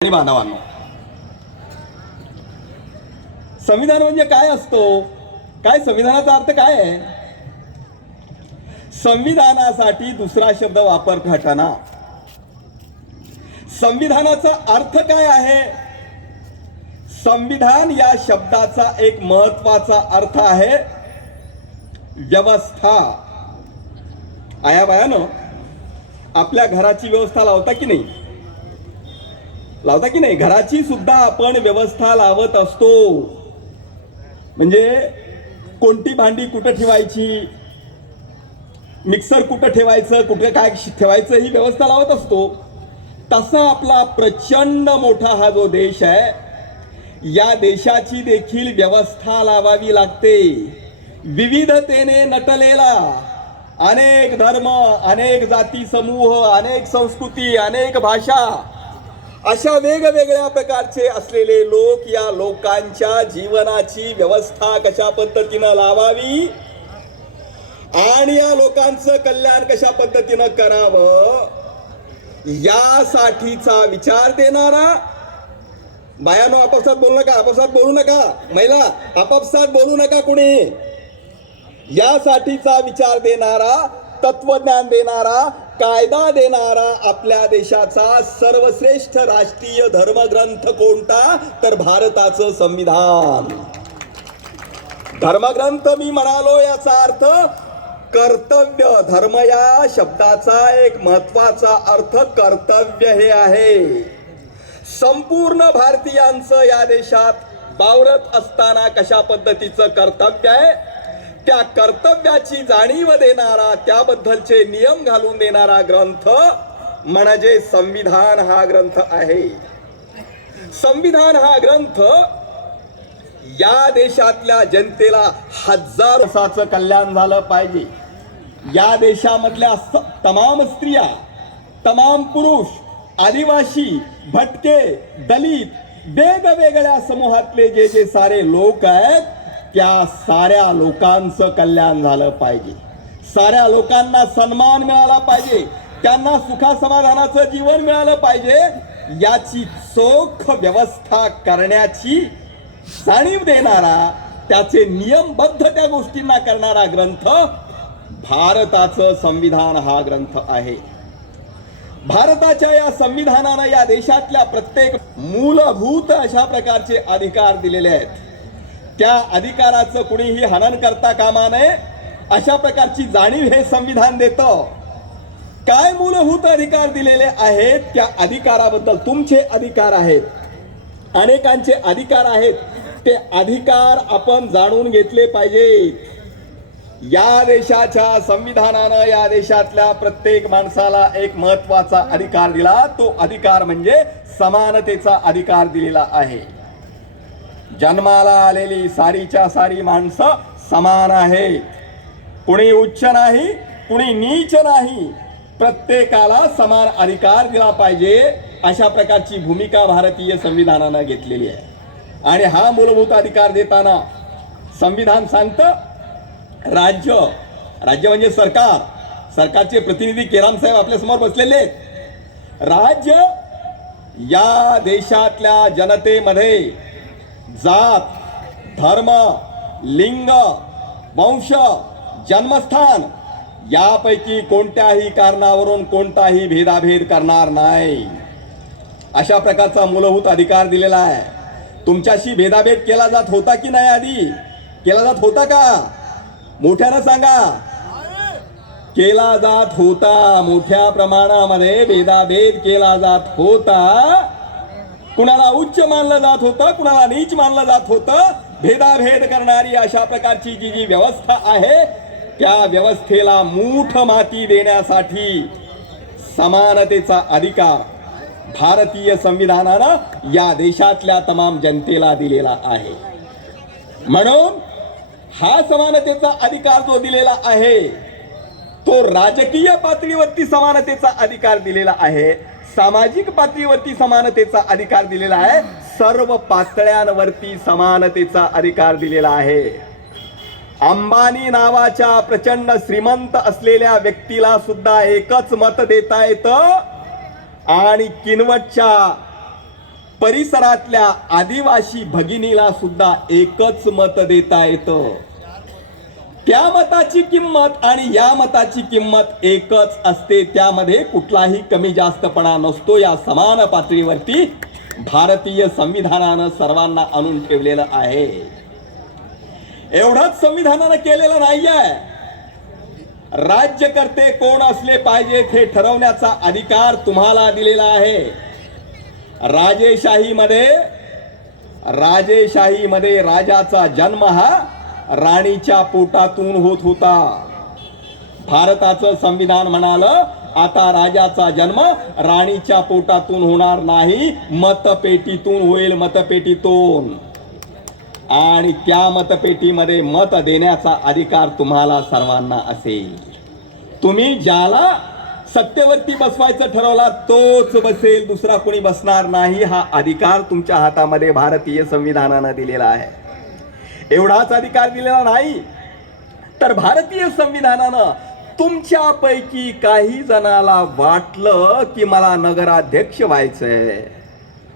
आणि बांधवांनो, संविधान म्हणजे काय असतो? काय संविधानाचा अर्थ काय आहे? संविधानासाठी दुसरा शब्द वापर घटना. संविधानाचा अर्थ काय आहे? संविधान या शब्दाचा एक महत्वाचा अर्थ आहे व्यवस्था. आया बायानो, आपल्या घराची व्यवस्था लावता की नाही? लावता की नाही? घराची सुद्धा आपण व्यवस्था लावत असतो. म्हणजे कोणती भांडी कुठं ठेवायची, मिक्सर कुठं ठेवायचं, कुठं काय ठेवायचं, ही व्यवस्था लावत असतो. तसा आपला प्रचंड मोठा हा जो देश आहे, या देशाची देखील व्यवस्था लावावी लागते. विविधतेने नटलेला, अनेक धर्म, अनेक जाती समूह, अनेक संस्कृती, अनेक भाषा, अशा वेगवेगळ्या प्रकारचे असलेले लोक, या लोकांच्या जीवनाची व्यवस्था कशा पद्धतीनं लावावी आणि या लोकांचं कल्याण कशा पद्धतीनं करावं, यासाठीचा विचार देणारा, बायानो आपापसात बोलू नका, आपापसात बोलू नका, महिला आपापसात बोलू नका कुणी, यासाठीचा विचार देणारा, तत्वज्ञान देणारा, कायदा देणारा आपल्या देशाचा सर्वश्रेष्ठ राष्ट्रीय धर्मग्रंथ कोणता? तर भारताचं संविधान. धर्मग्रंथ मी म्हणालो याचा अर्थ कर्तव्य. धर्म या शब्दाचा एक महत्वाचा अर्थ कर्तव्य हे आहे. संपूर्ण भारतीयांचं या देशात वावरत असताना कशा पद्धतीचं कर्तव्य आहे, त्या कर्तव्याची जाणीव देणारा, त्याबद्दलचे नियम घालून देणारा ग्रंथ म्हणजे संविधान हा ग्रंथ आहे. संविधान हा ग्रंथ या देशातल्या जनतेला हजार वर्षाचं कल्याण झालं पाहिजे. या देशामधल्या तमाम स्त्रिया, तमाम पुरुष, आदिवासी, भटके, दलित, वेगवेगळ्या समूहातले जे जे सारे लोक आहेत, त्या साऱ्या लोकांचं कल्याण झालं पाहिजे. साऱ्या लोकांना सन्मान मिळाला पाहिजे, त्यांना सुखासमाधानाचं जीवन मिळालं पाहिजे, याची चोख व्यवस्था करण्याची जाणीव देणारा, त्याचे नियमबद्ध त्या गोष्टींना करणारा ग्रंथ भारताचं संविधान हा ग्रंथ आहे. भारताच्या या संविधानानं या देशातल्या प्रत्येक मूलभूत अशा प्रकारचे अधिकार दिलेले आहेत. त्या अधिकाराचं कुणीही हनन करता कामा नये, अशा प्रकारची जाणीव हे संविधान देतं. काय मूलभूत अधिकार दिलेले आहेत, त्या अधिकाराबद्दल तुमचे अधिकार आहेत, अनेकांचे अधिकार आहेत, ते अधिकार आपण जाणून घेतले पाहिजेत. या देशाच्या संविधानानं या देशातल्या प्रत्येक माणसाला एक महत्वाचा अधिकार दिला. तो अधिकार म्हणजे समानतेचा अधिकार दिलेला आहे. जन्माला आलेली सारीच्या सारी माणसं समान आहेत. कुणी उच्च नाही, कुणी नीच नाही, प्रत्येकाला समान अधिकार दिला पाहिजे, अशा प्रकारची भूमिका भारतीय संविधानानं घेतलेली आहे. आणि हा मूलभूत अधिकार देताना संविधान सांगतं, राज्य, राज्य म्हणजे सरकार, सरकारचे प्रतिनिधी केराम साहेब आपल्या समोर बसलेले आहेत. राज्य या देशातल्या जनतेमध्ये जात, धर्म, लिंग, वंश, जन्मस्थान यापैकी कोणत्याही कारणावरून कोणताही भेदाभेद करणार नाही, अशा प्रकारचा मूलभूत अधिकार दिलेला आहे. तुमच्याशी भेदाभेद केला जात होता की नाही? आधी केला जात होता का? मोठ्यानं सांगा. केला जात होता. मोठ्या प्रमाणामध्ये भेदाभेद केला जात होता. कुणाला उच्च मानलं जात होतं, कुणाला नीच मानलं जात होतं. भेदाभेद करणारी अशा प्रकारची जी जी व्यवस्था आहे, त्या व्यवस्थेला मूठ माती देण्यासाठी समानतेचा अधिकार भारतीय संविधानानं या देशातल्या तमाम जनतेला दिलेला आहे. म्हणून हा समानतेचा अधिकार जो दिलेला आहे, तो राजकीय पातळीवरती समानतेचा अधिकार दिलेला आहे, सामाजिक पातळीवरती समानतेचा अधिकार दिलेला आहे, सर्व पातळ्यांवरती समानतेचा अधिकार दिलेला आहे. अंबानी नावाच्या प्रचंड श्रीमंत असलेल्या व्यक्तीला सुद्धा एकच मत देता येतं आणि किनवटच्या परिसरातल्या आदिवासी भगिनीला सुद्धा एकच मत देता येतं. त्या मताची किंमत आणि या मताची किंमत एकच असते. त्यामध्ये कुठलाही कमी जास्तपणा नसतो. या समान पातळीवरती भारतीय संविधानानं सर्वांना आणून ठेवलेलं आहे. एवढंच संविधानानं केलेलं नाहीये. राज्यकर्ते कोण असले पाहिजेत हे ठरवण्याचा अधिकार तुम्हाला दिलेला आहे. राजेशाहीमध्ये राजाचा जन्म हा राणीच्या पोटातून होत होता. भारताचं संविधान म्हणालं आता राजाचा जन्म राणीच्या पोटातून होणार नाही, मतपेटीतून होईल, मतपेटीतून. आणि त्या मतपेटीमध्ये मत देण्याचा अधिकार तुम्हाला सर्वांना असेल. तुम्ही ज्याला सत्तेवरती बसवायचं ठरवला तोच बसेल, दुसरा कोणी बसणार नाही. हा अधिकार तुमच्या हातामध्ये भारतीय संविधानानं दिलेला आहे. एवढाच अधिकार दिलेला नाही तर भारतीय संविधानानं तुमच्यापैकी काही जणाला वाटलं की मला नगराध्यक्ष व्हायचंय,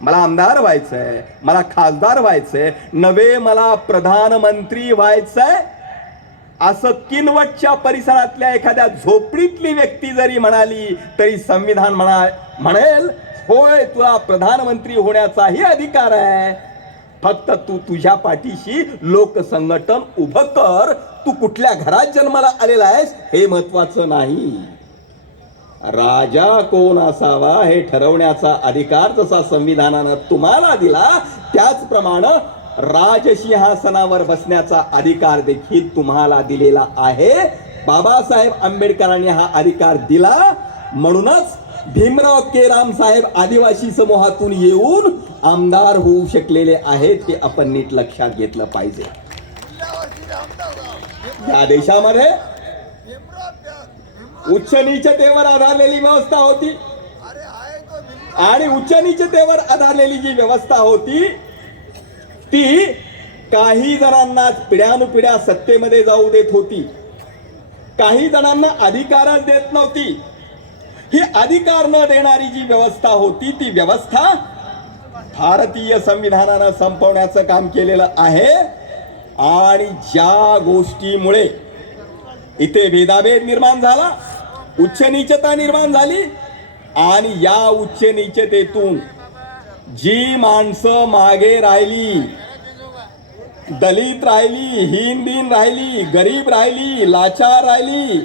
मला आमदार व्हायचंय, मला खासदार व्हायचंय, नवे मला प्रधानमंत्री व्हायचंय, असं किनवटच्या परिसरातल्या एखाद्या झोपडीतली व्यक्ती जरी म्हणाली तरी संविधान म्हणेल होय तुला प्रधानमंत्री होण्याचाही अधिकार आहे. फक्त तू तुझ्या पाठीशी लोकसंघटन उभं कर. तू कुठल्या घरात जन्माला आलेला आहेस हे महत्वाचं नाही. राजा कोण असावा हे ठरवण्याचा अधिकार जसा संविधानानं तुम्हाला दिला त्याचप्रमाणे राजसिंहासनावर बसण्याचा अधिकार देखील तुम्हाला दिलेला आहे. बाबासाहेब आंबेडकरांनी हा अधिकार दिला. म्हणूनच भीमराव केराम साहेब आदिवासी समूहातून येऊन आमदार होऊ शकलेले आहेत. ते आपण नीट लक्षात घेतलं पाहिजे. या देशामध्ये उच्च नीचतेवर आधारलेली व्यवस्था होती आणि उच्च नीचतेवर आधारलेली जी व्यवस्था होती ती काही जणांना पिढ्यानुपिढ्या सत्तेमध्ये जाऊ देत होती, काही जणांना अधिकारच देत नव्हती. ही अधिकार न देणारी जी व्यवस्था होती ती व्यवस्था भारतीय संविधानानं संपवण्याचं काम केलेलं आहे. आणि ज्या गोष्टीमुळे इथे भेदाभेद निर्माण झाला, उच्च नीचता निर्माण झाली आणि या उच्च नीचतेतून जी माणसं मागे राहिली, दलित राहिली, हीनदीन राहिली, गरीब राहिली, लाचार राहिली,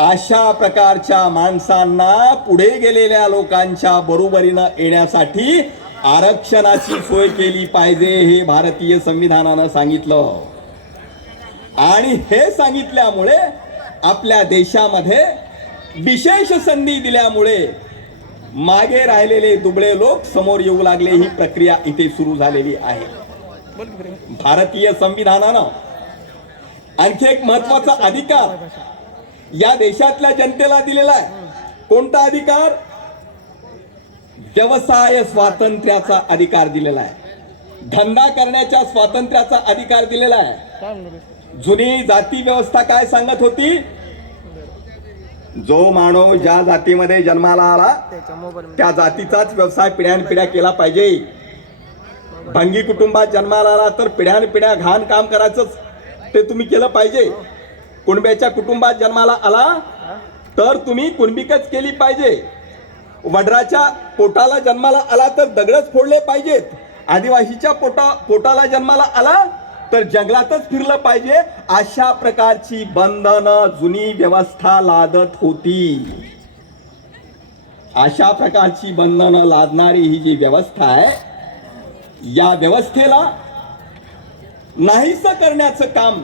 अशा प्रकारच्या माणसांना पुढे गेलेल्या लोकांच्या बरोबरीनं येण्यासाठी आरक्षणाची सोय केली पाहिजे हे भारतीय संविधानानं सांगितलं. आणि हे सांगितल्यामुळे आपल्या देशामध्ये विशेष संधी दिल्यामुळे मागे राहिलेले दुबळे लोक समोर येऊ लागले. ही प्रक्रिया इथे सुरू झालेली आहे. भारतीय संविधानानं आणखी एक महत्वाचा अधिकार या देशातल्या जनतेला दिलेला आहे. कोणता अधिकार? व्यवसाय स्वातंत्र्याचा अधिकार दिलेला आहे. धंदा करण्याच्या स्वातंत्र्याचा अधिकार दिलेला आहे. जुनी जाती व्यवस्था काय सांगत होती? जो माणूस ज्या जातीमध्ये जन्माला आला त्या जातीचाच व्यवसाय पिढ्यानपिढ्या केला पाहिजे. भंगी कुटुंबात जन्माला आला तर पिढ्यानपिढ्या घाण काम करायचंच ते तुम्ही केलं पाहिजे. कुणब्याच्या कुटुंबात जन्माला आला तर तुम्ही कुणबिकच केली पाहिजे. वडराच्या पोटाला जन्माला आला तर दगडच फोडले पाहिजेत. आदिवासीच्या पोटाला जन्माला आला तर जंगलातच फिरलं पाहिजे. अशा प्रकारची बंधनं जुनी व्यवस्था लादत होती. अशा प्रकारची बंधनं लादणारी ही जी व्यवस्था आहे या व्यवस्थेला नाहीसं करण्याचं काम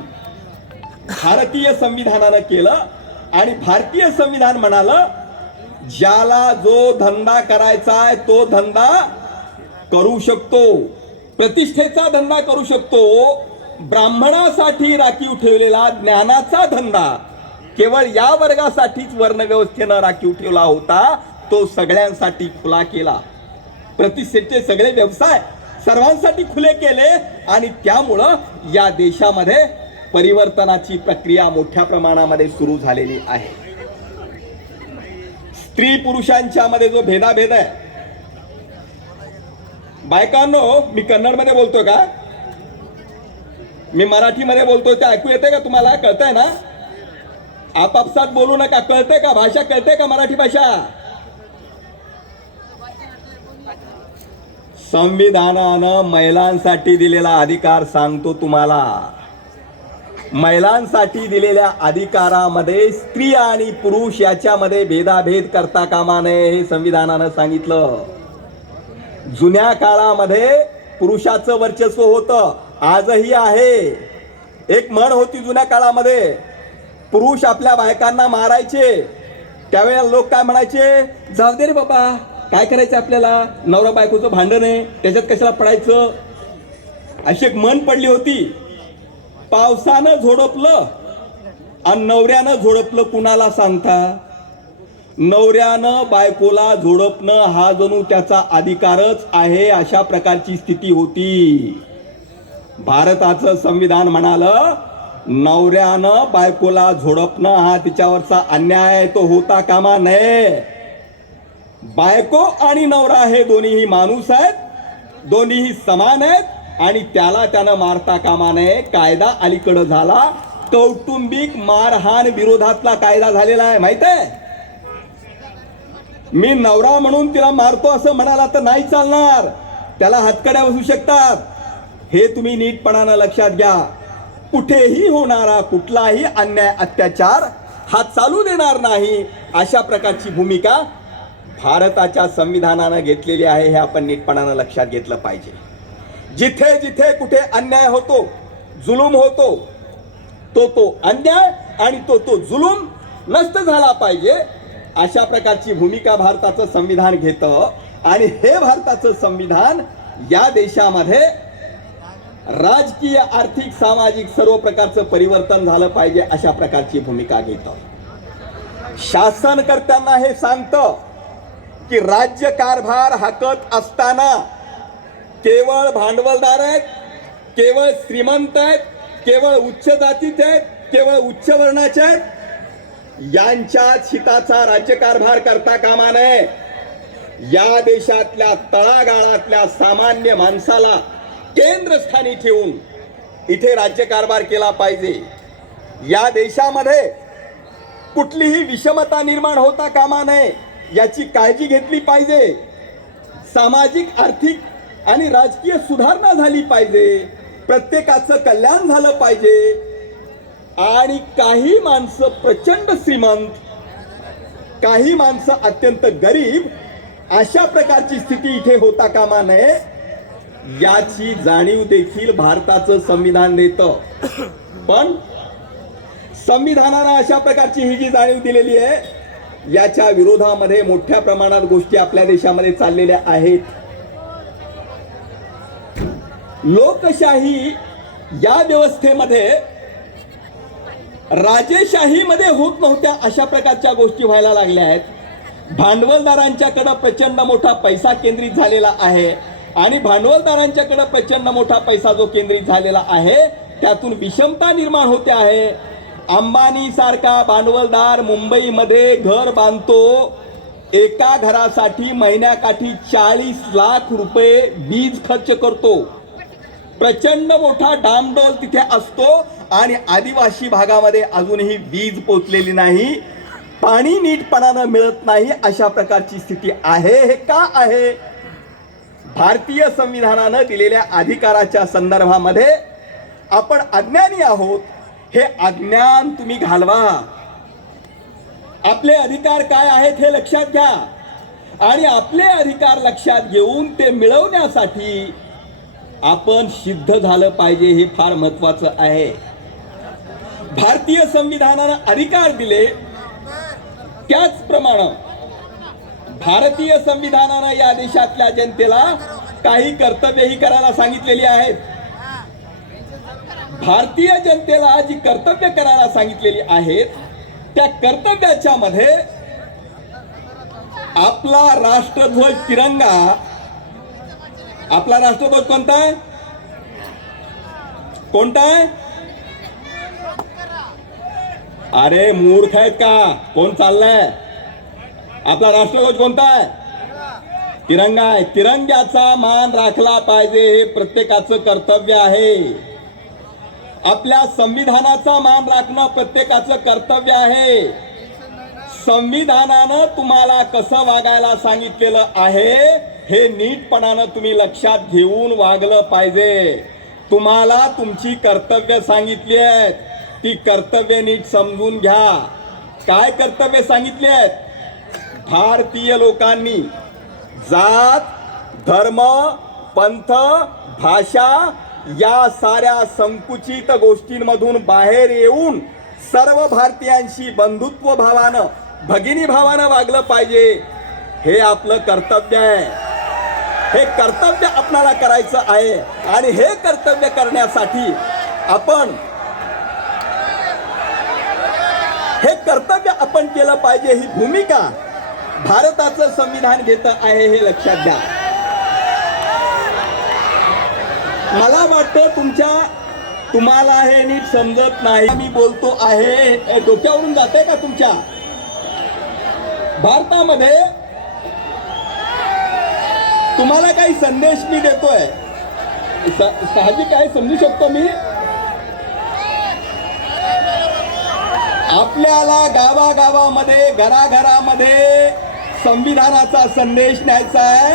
भारतीय संविधानानं केलं. आणि भारतीय संविधान म्हणालं ज्याला जो धंदा करायचा आहे तो धंदा करू शकतो, प्रतिष्ठेचा धंदा करू शकतो. ब्राह्मणासाठी राखीव ठेवलेला ज्ञानाचा धंदा केवळ या वर्गासाठीच वर्णव्यवस्थेनं राखीव ठेवला होता, तो सगळ्यांसाठी खुला केला. प्रतिष्ठेचे सगळे व्यवसाय सर्वांसाठी खुले केले आणि त्यामुळं या देशामध्ये परिवर्तनाची प्रक्रिया मोठ्या प्रमाणामध्ये सुरू झालेली आहे. स्त्री पुरुषांच्या मध्ये जो भेदाभेद आहे बायकांनो, मी कन्नडमध्ये बोलतोय का? मी मराठीमध्ये बोलतोय, ते ऐकू येते का तुम्हाला? कळतंय ना? आपापसात बोलू नका. कळतंय का? भाषा कळते का? मराठी भाषा. संविधानानं महिलांसाठी दिलेला अधिकार सांगतो तुम्हाला. महिलांसाठी दिलेल्या अधिकारामध्ये स्त्री आणि पुरुष याच्यामध्ये भेदाभेद करता कामा नये हे संविधानानं सांगितलं. जुन्या काळामध्ये पुरुषाचं वर्चस्व होतं, आजही आहे. एक म्हण होती जुन्या काळामध्ये, पुरुष आपल्या बायकांना मारायचे. त्यावेळेला लोक काय म्हणायचे? जाऊ दे रे बाबा, काय करायचं आपल्याला, नवरा बायकोचं भांडण आहे, त्याच्यात कशाला पडायचं, अशी एक म्हण पडली होती. पावसानं झोडपलं आणि नवऱ्यानं झोडपलं, कुणाला सांगता? नवऱ्यानं बायकोला झोडपणं हा जणू त्याचा अधिकारच आहे, अशा प्रकारची स्थिती होती. भारताचं संविधान म्हणालं, नवऱ्यानं बायकोला झोडपणं हा तिच्यावरचा अन्याय आहे, तो होता कामा नये. बायको आणि नवरा हे दोन्हीही माणूस आहेत, दोन्हीही समान आहेत आणि त्यानं मारता कामा नये. कायदा अलीकडं झाला, कौटुंबिक मारहाण विरोधातला कायदा झालेला आहे, माहित आहे? मी नवरा म्हणून तिला मारतो असं म्हणाला तर नाही चालणार, त्याला हातकड्या बसू शकतात. हे तुम्ही नीटपणानं लक्षात घ्या. कुठेही होणारा कुठलाही अन्याय अत्याचार हा चालू देणार नाही, अशा प्रकारची भूमिका भारताच्या संविधानानं घेतलेली आहे. हे आपण नीटपणानं लक्षात घेतलं पाहिजे. जिथे जिथे कुठे अन्याय होतो, जुलूम होतो, तो अन्याय आणि तो जुलूम नष्ट झाला पाहिजे, अशा प्रकारची भूमिका भारताचं संविधान घेतं. आणि हे भारताचं संविधान या देशामध्ये राजकीय, आर्थिक, सामाजिक सर्व प्रकारचं परिवर्तन झालं पाहिजे, अशा प्रकारची भूमिका घेतं. शासनकर्त्यांना हे सांगतं की राज्य कारभार हाकत असताना केवळ भांडवलदार आहेत, केवळ श्रीमंत आहेत, केवळ उच्च जातीचे आहेत, केवळ उच्च वर्णाचे आहेत, यांच्याच हिताचा राज्यकारभार करता कामा नये. या देशातल्या तळागाळातल्या सामान्य माणसाला केंद्रस्थानी ठेवून इथे राज्यकारभार केला पाहिजे. या देशामध्ये कुठलीही विषमता निर्माण होता कामा नये, याची काळजी घेतली पाहिजे. सामाजिक, आर्थिक आणि राजकीय सुधारणा झाली पाहिजे, प्रत्येकाचं कल्याण झालं पाहिजे. आणि काही माणसं प्रचंड श्रीमंत, काही माणसं अत्यंत गरीब, अशा प्रकारची स्थिती इथे होता कामा नये, याची जाणीव देखील भारताचं संविधान देतं. पण संविधानानं अशा प्रकारची ही जी जाणीव दिलेली आहे, याच्या विरोधामध्ये मोठ्या प्रमाणात गोष्टी आपल्या देशामध्ये चाललेल्या आहेत. लोकशाही या व्यवस्थेमध्ये राजेशाहीमध्ये होत नव्हत्या, अशा प्रकारच्या गोष्टी व्हायला लागल्या आहेत. भांडवलदारांच्याकडे प्रचंड मोठा पैसा केंद्रित झालेला आहे आणि भांडवलदारांच्याकडे प्रचंड मोठा पैसा जो केंद्रित झालेला आहे, त्यातून विषमता निर्माण होते आहे. अंबानी सारखा भांडवलदार मुंबईमध्ये घर बांधतो, एका घरासाठी महिन्याकाठी 40 लाख रुपये वीज खर्च करतो. प्रचंड मोठा डामडौल तिथे असतो आणि आदिवासी भागामध्ये अजूनही वीज पोचलेली नाही, पाणी नीटपणानं मिळत नाही, अशा प्रकारची स्थिती आहे. हे का आहे? भारतीय संविधानानं दिलेल्या अधिकाराच्या संदर्भामध्ये आपण अज्ञानी आहोत. हे अज्ञान तुम्ही घालवा. आपले अधिकार काय आहेत हे लक्षात घ्या आणि आपले अधिकार लक्षात घेऊन ते मिळवण्यासाठी आपण सिद्ध झालं पाहिजे, हे फार महत्वाचं आहे. भारतीय संविधानानं अधिकार दिले, त्याचप्रमाणे भारतीय संविधानानं या देशातल्या जनतेला काही कर्तव्यही करायला सांगितलेली आहेत. भारतीय जनतेला जी कर्तव्य करायला सांगितलेली आहेत, त्या कर्तव्याच्या मध्ये आपला राष्ट्रध्वज तिरंगा, आपला राष्ट्रध्वज कोणता आहे? कोणता आहे? अरे मूर्ख आहेत का? कोण चाललाय? आपला राष्ट्रध्वज कोणता आहे? तिरंगा आहे, तिरंग्याचा मान राखला पाहिजे, हे प्रत्येकाचं कर्तव्य आहे. आपल्या संविधानाचा मान राखणं प्रत्येकाचं कर्तव्य आहे. संविधानानं तुम्हाला कसं वागायला सांगितलेलं आहे हे नीटपणानं तुम्ही लक्षात घेऊन वागलं पाहिजे. तुम्हाला तुमची कर्तव्य सांगितली आहेत, ती कर्तव्य नीट समजून घ्या. काय कर्तव्य सांगितली आहेत? भारतीय लोकांनी जात, धर्म, पंथ, भाषा या साऱ्या संकुचित गोष्टींमधून बाहेर येऊन सर्व भारतीयांशी बंधुत्व भावानं, भगिनी भावानं वागलं पाहिजे. हे आपलं कर्तव्य आहे. हे कर्तव्य आपल्याला करायचं आहे आणि हे कर्तव्य करण्यासाठी आपण हे कर्तव्य आपण केलं पाहिजे. ही भूमिका भारताचं संविधान घेत आहे, हे लक्षात घ्या. मला वाटतं तुम्हाला हे नीट समजत नाही. मी बोलतो आहे, डोक्यावरून जाते का तुमच्या? भारतामध्ये तुम्हाला काही संदेश मी देतोय, साहजिक आहे, समजू शकतो मी. आपल्याला गावागावामध्ये, घराघरामध्ये संविधानाचा संदेश न्यायचा आहे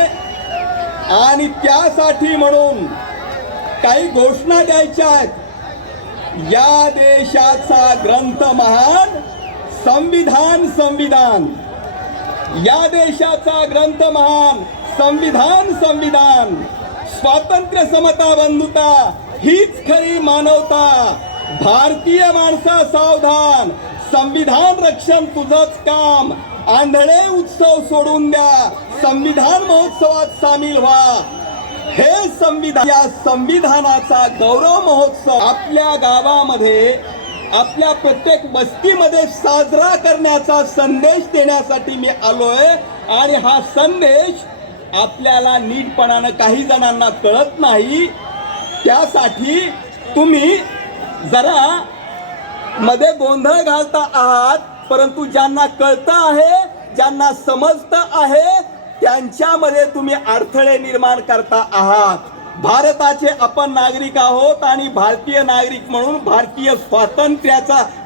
आणि त्यासाठी म्हणून काही घोषणा द्यायच्या आहेत. या देशाचा ग्रंथ महान संविधान, संविधान. या देशाचा ग्रंथ महान संविधान, संविधान. स्वातंत्र्य, समता, बंधुता हीच खरी मानवता. भारतीय माणसा सावधान, संविधान रक्षण तुझंच काम. आंधळे उत्सव सोडून द्या, संविधान महोत्सवात सामील व्हा. हे संविधान, या संविधानाचा गौरव महोत्सव आपल्या गावामध्ये, आपल्या प्रत्येक वस्तीमध्ये साजरा करण्याचा संदेश देण्यासाठी मी आलोय. आणि हा संदेश आपल्याला नीटपणानं काही जणांना कळत नाही. त्यासाठी तुम्ही जरा मध्ये गोंधळ घालता आहात, परंतु ज्यांना कळतं आहे, ज्यांना समजतं आहे, त्यांच्यामध्ये तुम्ही अडथळे निर्माण करता आहात. भारताचे आपण नागरिक आहोत आणि भारतीय नागरिक म्हणून भारतीय स्वातंत्र्याचा